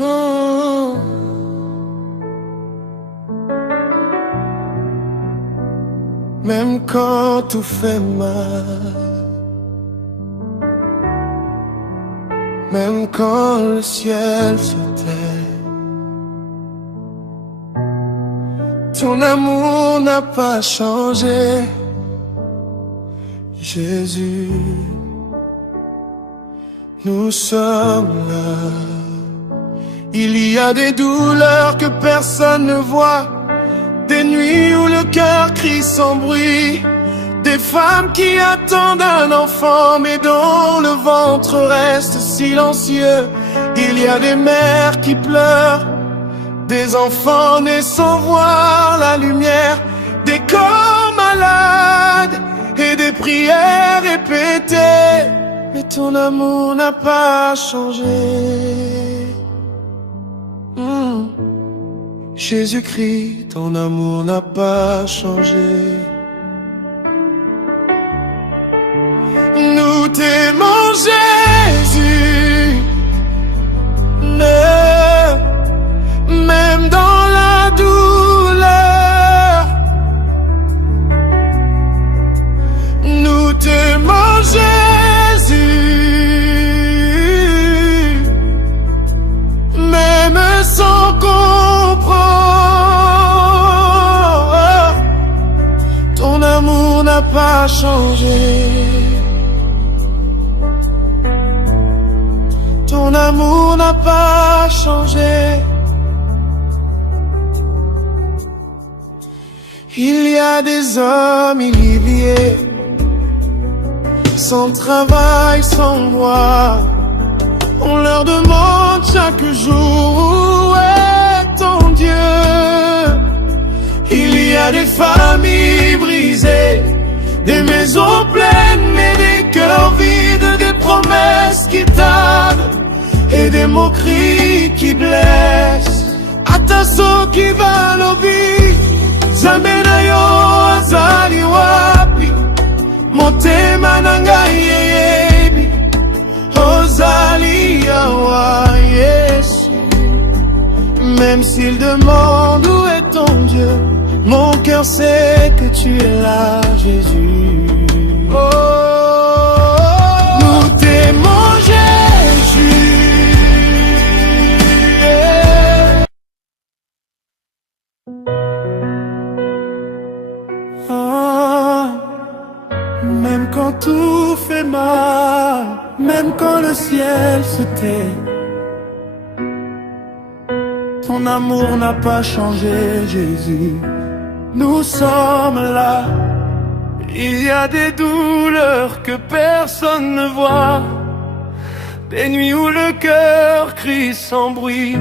Oh. Même quand tout fait mal, même quand le ciel se tait, ton amour n'a pas changé, Jésus. Nous sommes là. Il y a des douleurs que personne ne voit, des nuits où le cœur crie sans bruit, des femmes qui attendent un enfant mais dont le ventre reste silencieux. Il y a des mères qui pleurent, des enfants nés sans voir la lumière, des corps malades et des prières répétées. Mais ton amour n'a pas changé. Jésus-Christ, ton amour n'a pas changé. Nous t'aimons, Jésus, même dans la douleur. Nous t'aimons, Jésus, même sans comprendre. Ton amour n'a pas changé. Ton amour n'a pas changé. Il y a des hommes milliers, sans travail, sans loi. On leur demande chaque jour où est ton Dieu. Il y a des familles brisées, des maisons pleines mais des cœurs vides, des promesses qui tardent et des moqueries qui blessent. Ataso qui va l'obi, zamena yo azali wapi, motema nanga yebi, ozali yawa Yesu. Même s'il demande où est ton Dieu, mon cœur sait que tu es là, Jésus. Oh, nous t'aimons, Jésus. Même quand tout fait mal, même quand le ciel se tait, ton amour n'a pas changé, Jésus. Nous sommes là. Il y a des douleurs que personne ne voit, des nuits où le cœur crie sans bruit,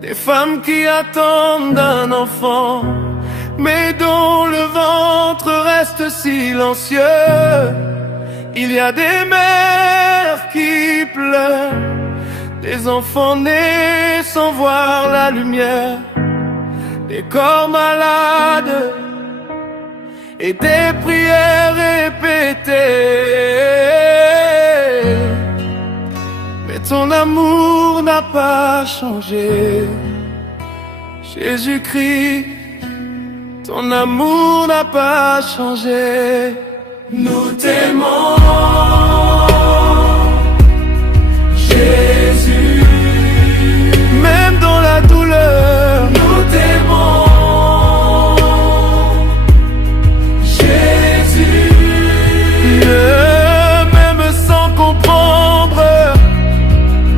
des femmes qui attendent un enfant mais dont le ventre reste silencieux. Il y a des mères qui pleurent, des enfants nés sans voir la lumière, des corps malades et des prières répétées. Mais ton amour n'a pas changé, Jésus-Christ. Ton amour n'a pas changé. Nous t'aimons, Jésus. Même dans la douleur, nous t'aimons, Jésus. Même sans comprendre,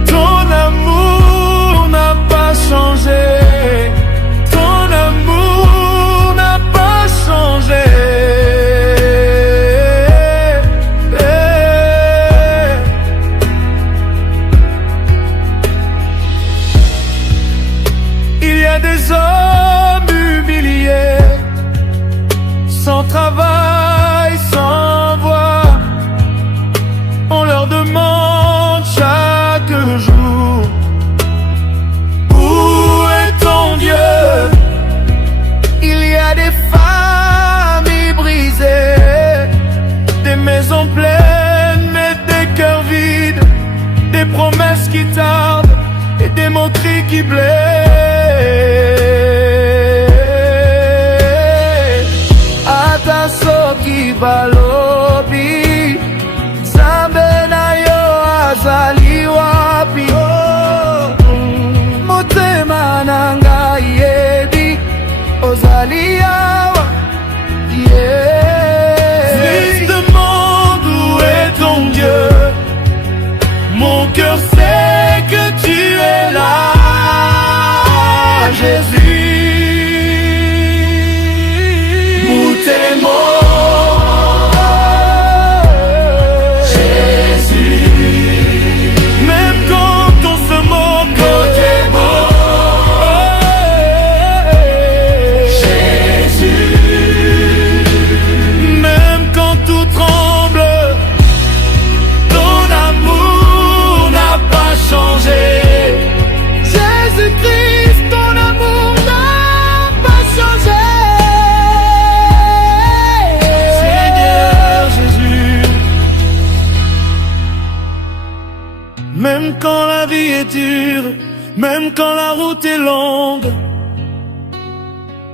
ton amour n'a pas changé. mon cri qui blesse. Ata soki balobi Nzambe na yo azali wapi. Motema na ngai yebi ozali awa. Tristement, où est ton Dieu? Mon cœur sait que tu es là, Jésus. Où tes mots, Jésus. Même quand on se moque de tes mots, Jésus. Même quand tout tremble, ton amour n'a pas changé. Jésus-Christ, ton amour n'a pas changé. Seigneur Jésus. Même quand la vie est dure, même quand la route est longue,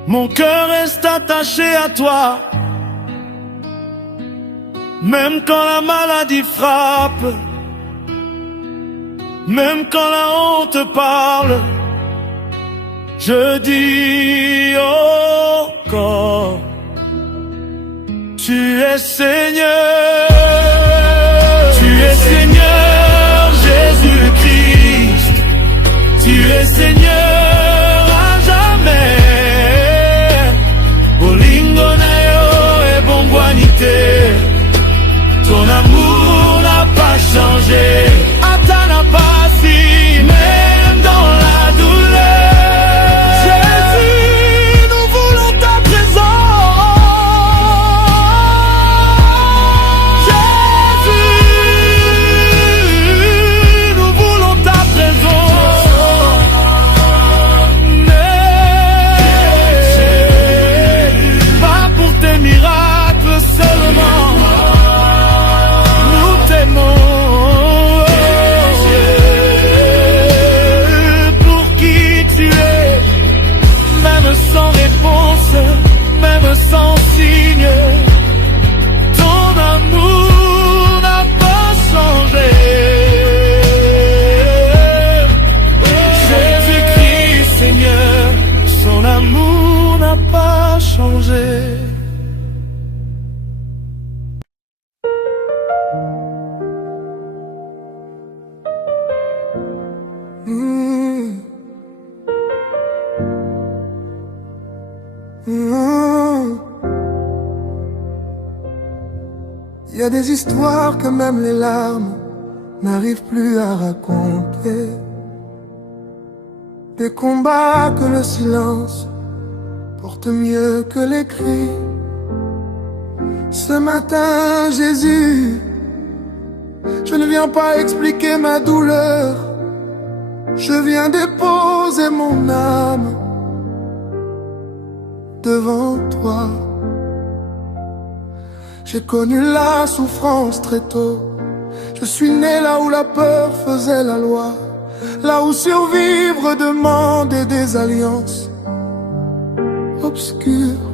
mon cœur reste attaché à toi. Même quand la maladie frappe, même quand la honte parle, je dis encore, tu es Seigneur. Tu es Seigneur Jésus-Christ. Tu es Seigneur à jamais. Bolingo na yo e bongwanite. Ton amour n'a pas changé. Atana pasi, même dans la douleur. Jésus, nous voulons ta présence. Jésus, nous voulons ta présence. Mais pas pour tes miracles seulement. Sans réponse, même sans signe, ton amour n'a pas changé. Jésus-Christ, Seigneur, son amour n'a pas changé. Il y a des histoires que même les larmes n'arrivent plus à raconter, des combats que le silence porte mieux que les cris. Ce matin, Jésus, je ne viens pas expliquer ma douleur, je viens déposer mon âme devant toi. J'ai connu la souffrance très tôt. Je suis né là où la peur faisait la loi, là où survivre demandait des alliances obscures,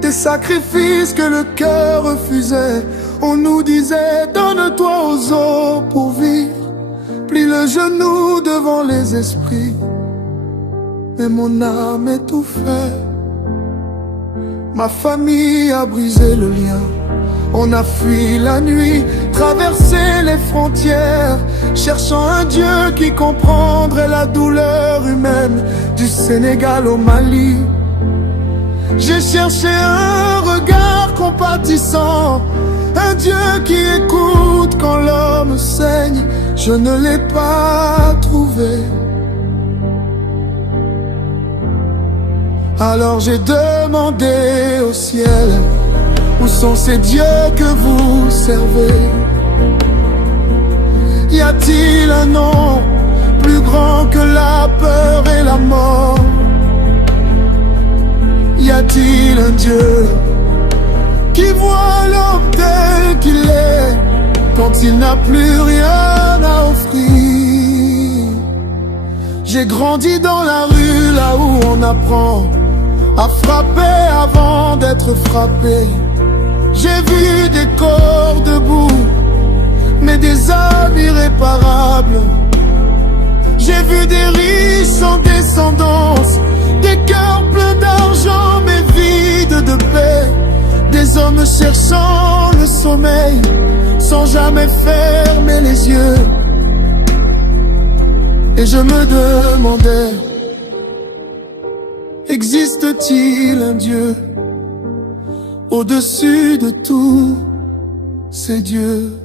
des sacrifices que le cœur refusait. On nous disait donne-toi aux eaux pour vivre, plie le genou devant les esprits. Mais mon âme étouffait. Ma famille a brisé le lien. On a fui la nuit, traversé les frontières, cherchant un Dieu qui comprendrait la douleur humaine. Du Sénégal au Mali, j'ai cherché un regard compatissant, un Dieu qui écoute quand l'homme saigne. Je ne l'ai pas trouvé. Alors j'ai demandé au ciel, où sont ces dieux que vous servez? Y a-t-il un nom plus grand que la peur et la mort? Y a-t-il un Dieu qui voit l'homme tel qu'il est quand il n'a plus rien à offrir? J'ai grandi dans la rue, là où on apprend à frapper avant d'être frappé. J'ai vu des corps debout, mais des âmes irréparables. J'ai vu des riches sans descendance, des cœurs pleins d'argent mais vides de paix. Des hommes cherchant le sommeil sans jamais fermer les yeux. Et je me demandais, existe-t-il un Dieu au-dessus de tous ces dieux?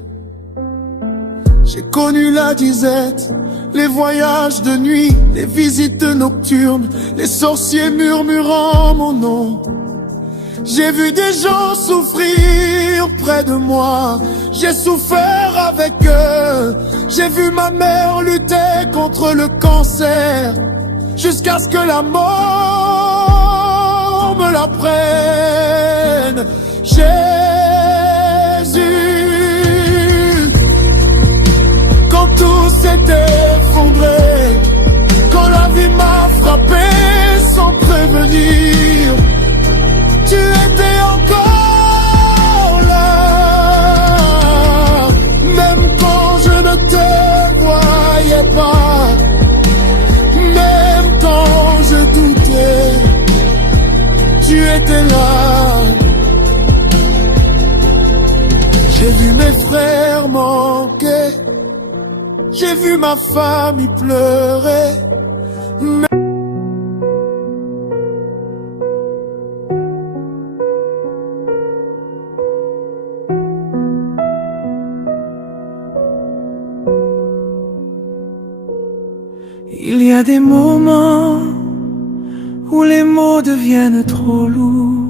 J'ai connu la disette, les voyages de nuit, les visites nocturnes, les sorciers murmurant mon nom. J'ai vu des gens souffrir près de moi, j'ai souffert avec eux. J'ai vu ma mère lutter contre le cancer, jusqu'à ce que la mort me la prenne. Jésus, quand tout s'est effondré, quand la vie m'a frappé sans prévenir, tu étais encore là, même quand je ne te voyais pas, même quand je doutais, tu étais là. J'ai vu mes frères manquer, j'ai vu ma famille pleurer. Il y a des moments où les mots deviennent trop lourds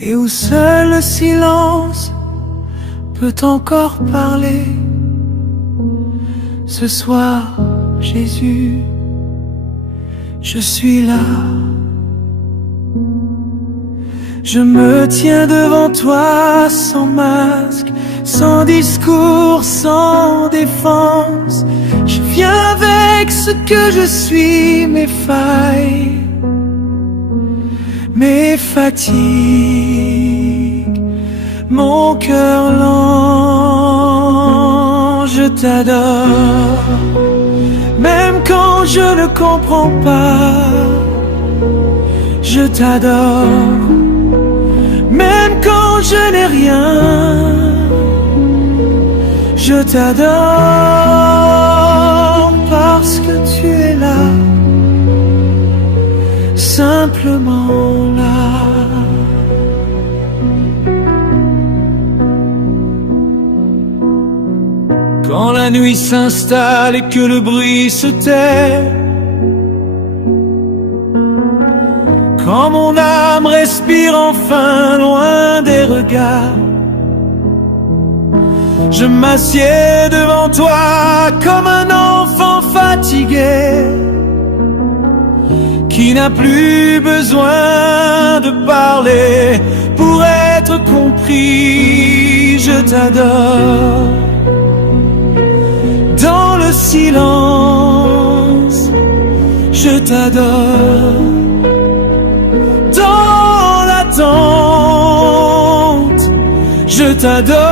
et où seul le silence peut encore parler. Ce soir, Jésus, je suis là. Je me tiens devant toi sans masque, sans discours, sans défense. Je viens avec ce que je suis, mes failles, mes fatigues, mon cœur lent. Je t'adore, même quand je ne comprends pas. Je t'adore, même quand je n'ai rien. Je t'adore parce que tu es là, simplement là. Quand la nuit s'installe et que le bruit se tait, quand mon âme respire enfin loin des regards, je m'assieds devant toi comme un enfant fatigué qui n'a plus besoin de parler pour être compris. Je t'adore dans le silence, je t'adore dans l'attente, je t'adore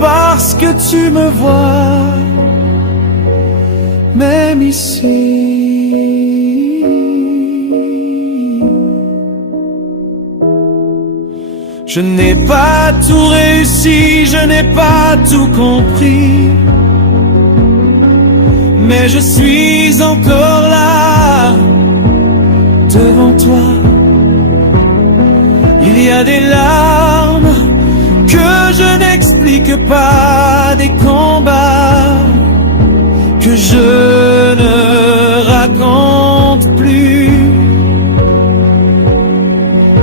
parce que tu me vois, même ici. Je n'ai pas tout réussi, je n'ai pas tout compris, mais je suis encore là, devant toi. Il y a des larmes que je n'explique pas, des combats que je ne raconte plus.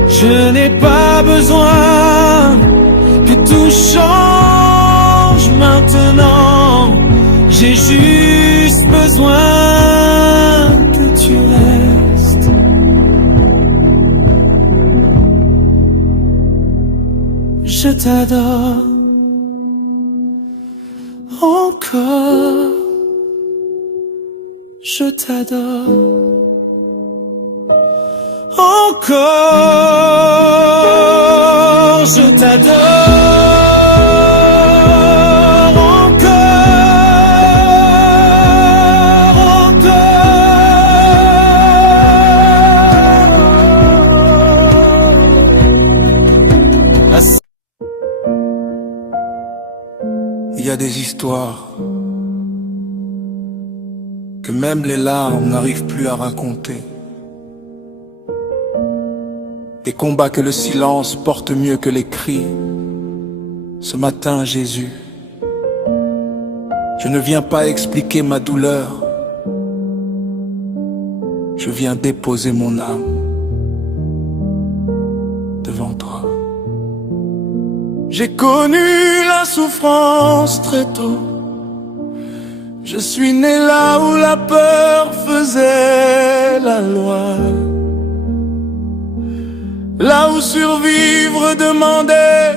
Je n'ai pas besoin que tout change maintenant. J'ai juste besoin que tu restes. Je t'adore encore. je t'adore. Encore, je t'adore. Encore. Il y a des histoires que même les larmes n'arrivent plus à raconter. Des combats que le silence porte mieux que les cris. Ce matin, Jésus, je ne viens pas expliquer ma douleur. Je viens déposer mon âme devant toi. J'ai connu la souffrance très tôt. Je suis né là où la peur faisait la loi. Là où survivre demandait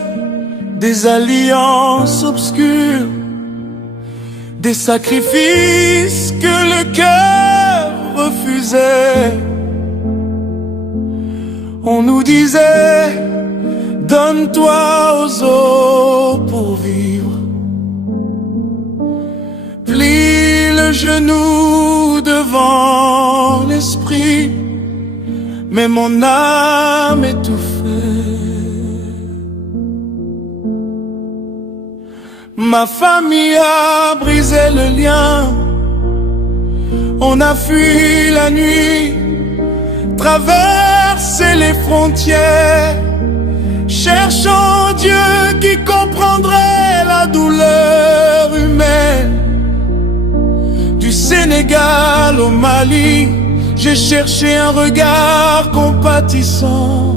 des alliances obscures, des sacrifices que le cœur refusait. On nous disait, donne-toi aux eaux pour vivre. Plie le genou devant l'esprit. Mais mon âme étouffée. Ma famille a brisé le lien. On a fui la nuit, traversé les frontières, cherchant Dieu qui comprendrait la douleur humaine. Du Sénégal au Mali, j'ai cherché un regard compatissant,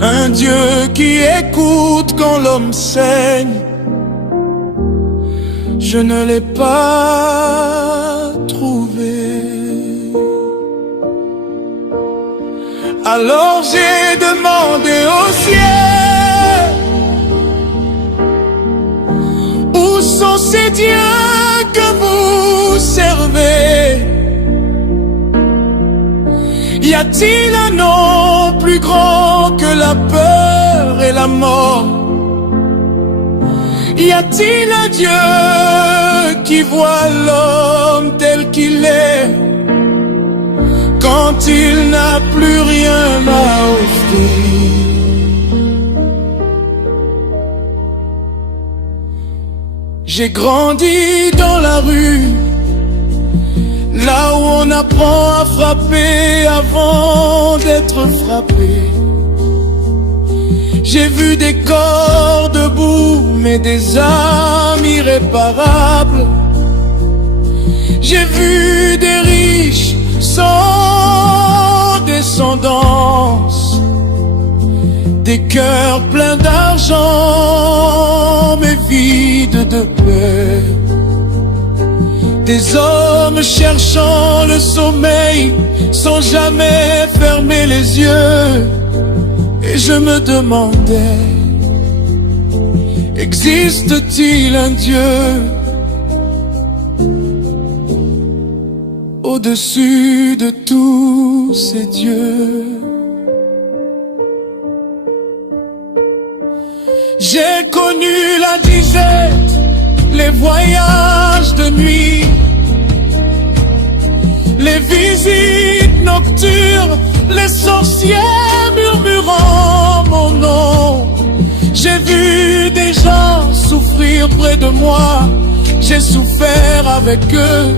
un Dieu qui écoute quand l'homme saigne. Je ne l'ai pas trouvé. Alors j'ai demandé au ciel, où sont ces dieux que vous servez? Y a-t-il un nom plus grand que la peur et la mort? Y a-t-il un Dieu qui voit l'homme tel qu'il est, quand il n'a plus rien à offrir? J'ai grandi dans la rue, là où on apprend à frapper avant d'être frappé. J'ai vu des corps debout, mais des âmes irréparables. J'ai vu des riches sans descendance, des cœurs pleins d'argent, mais vides de paix. Des hommes cherchant le sommeil sans jamais fermer les yeux. Et je me demandais, existe-t-il un Dieu au-dessus de tous ces dieux? J'ai connu la disette, les voyages de nuit, les visites nocturnes, les sorciers murmurant mon nom. J'ai vu des gens souffrir près de moi, j'ai souffert avec eux.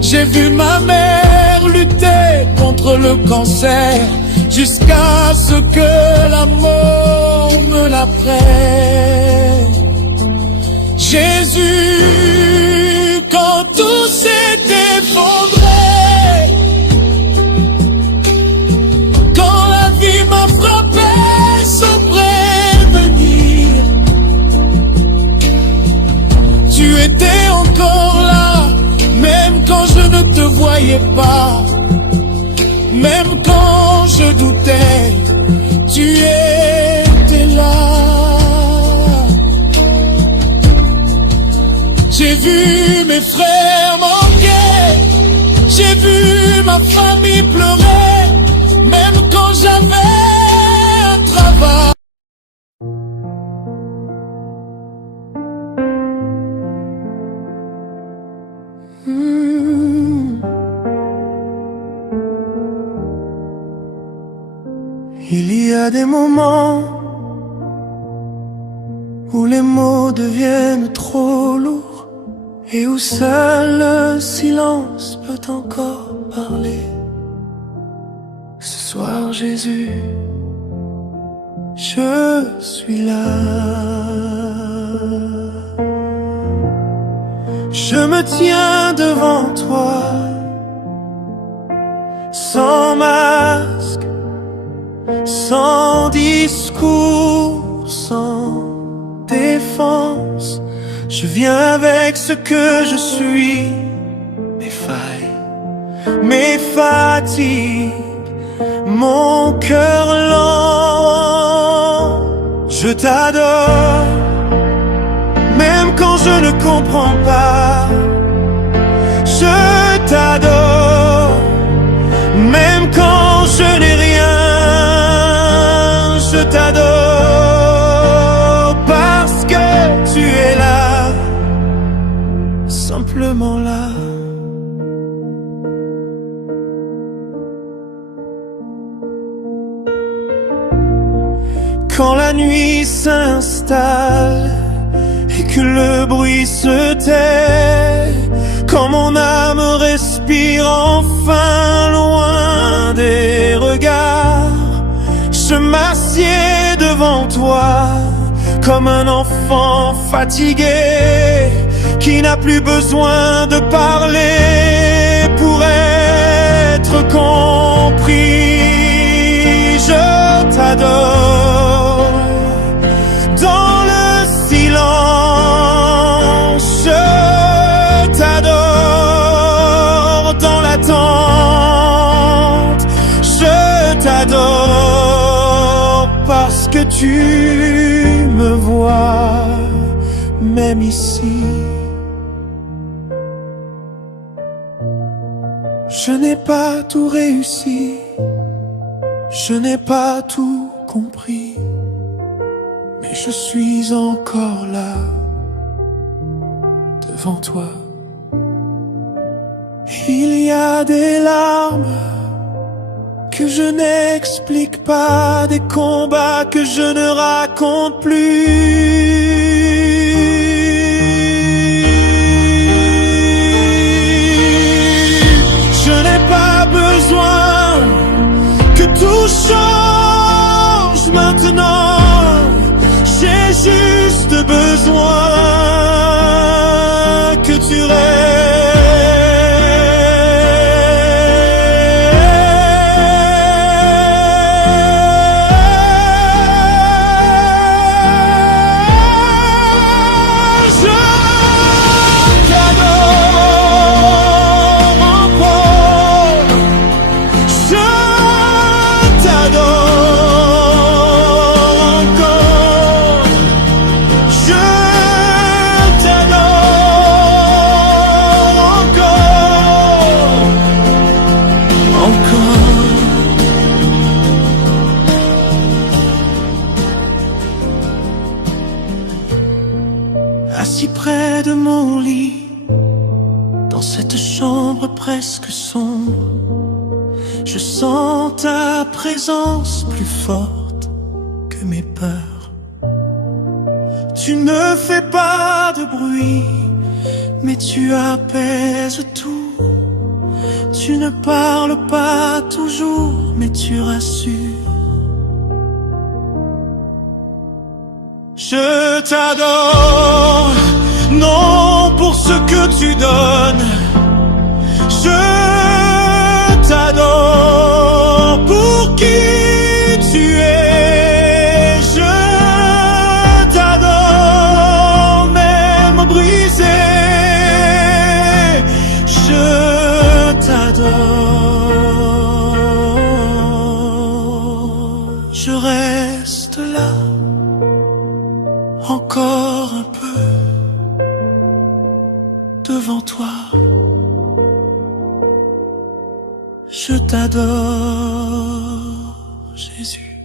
J'ai vu ma mère lutter contre le cancer, jusqu'à ce que la mort me la prenne. Jésus, quand tout s'est effondré, quand la vie m'a frappé sans prévenir, tu étais encore là, même quand je ne te voyais pas, même quand je doutais, tu étais là. J'ai vu mes frères manquer, ma famille pleurait, même quand j'avais un travail. Il y a des moments où les mots deviennent trop lourds et où seul le silence peut encore parler. Ce soir, Jésus, je suis là. Je me tiens devant toi, sans masque, sans discours, sans défense. Je viens avec ce que je suis, mes failles, mes fatigues, mon cœur lent. Je t'adore, même quand je ne comprends pas. Je t'adore, même quand je n'ai rien. Je t'adore parce que tu es là, simplement là. Quand la nuit s'installe et que le bruit se tait, quand mon âme respire enfin loin des regards, je m'assieds devant toi comme un enfant fatigué qui n'a plus besoin de parler pour être compris. Je t'adore dans le silence, je t'adore dans l'attente, je t'adore parce que tu me vois, même ici. Je n'ai pas tout réussi, je n'ai pas tout compris, mais je suis encore là, devant toi. Il y a des larmes que je n'explique pas, des combats que je ne raconte plus. Je n'ai pas besoin que tout change maintenant, j'ai juste besoin que tu restes. Assis près de mon lit, dans cette chambre presque sombre, je sens ta présence plus forte que mes peurs. Tu ne fais pas de bruit, mais tu apaises tout. Tu ne parles pas toujours, mais tu rassures. Je t'adore, non pour ce que tu donnes. Je t'adore pour qui tu es. Je t'adore, même brisé. Je t'adore. Je reste là. Encore un peu devant toi. Je t'adore, Jésus.